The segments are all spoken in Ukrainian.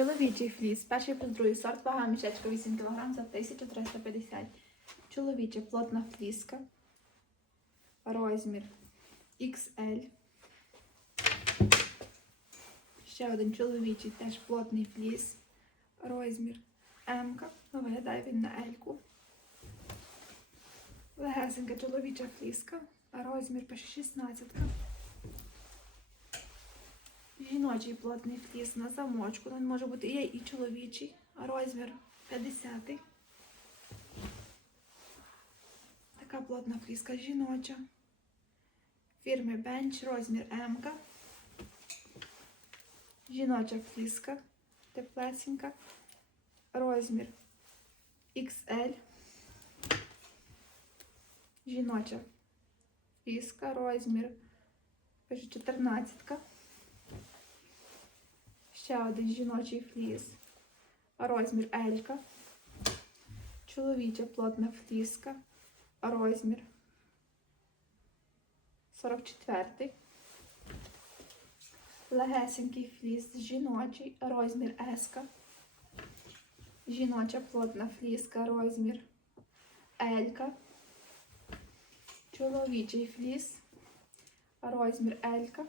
Чоловічий фліс. Перший плюс другий сорт. Вага мішечка 8 кг за 1350. Чоловіча плотна фліска. Розмір XL. Ще один чоловічий теж плотний фліс. Розмір М. Ну, виглядає він на L. Легесенька чоловіча фліска. Розмір пише 16. Жіночий плотний фліс на замочку. Він може бути є і чоловічий. Розмір 50. Така плотна фліска жіноча. Фірми Bench, розмір М. Жіноча фліска. Теплесенька. Розмір XL. Жіноча фліска. Розмір пише 14. Ще один жіночий фліс. Розмір Елька. Чоловіча плотна фліска. Розмір 44. Легесенький фліс жіночий. Розмір Еска. Жіноча плотна фліска. Розмір Елька. Чоловічий фліс. Розмір Елька.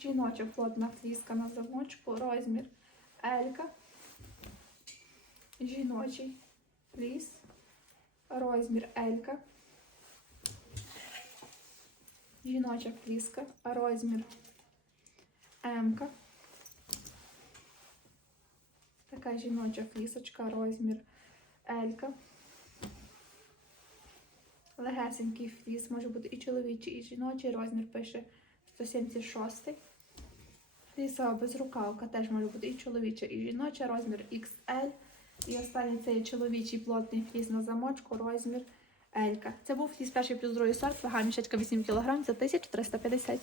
Жіноча плотна фліска на замочку, розмір Елька. Жіночий фліс, розмір Елька. Жіноча фліска, розмір М. Така жіноча флісочка, розмір Елька. Легесенький фліс, може бути і чоловічий, і жіночий, розмір пише 176. Флісова безрукавка теж може бути і чоловіча, і жіноча, розмір XL. І останній це є чоловічий плотний фліс на замочку, розмір L. Це був фліс перший плюс другий сорт, вага мішечка 8 кг за 1350.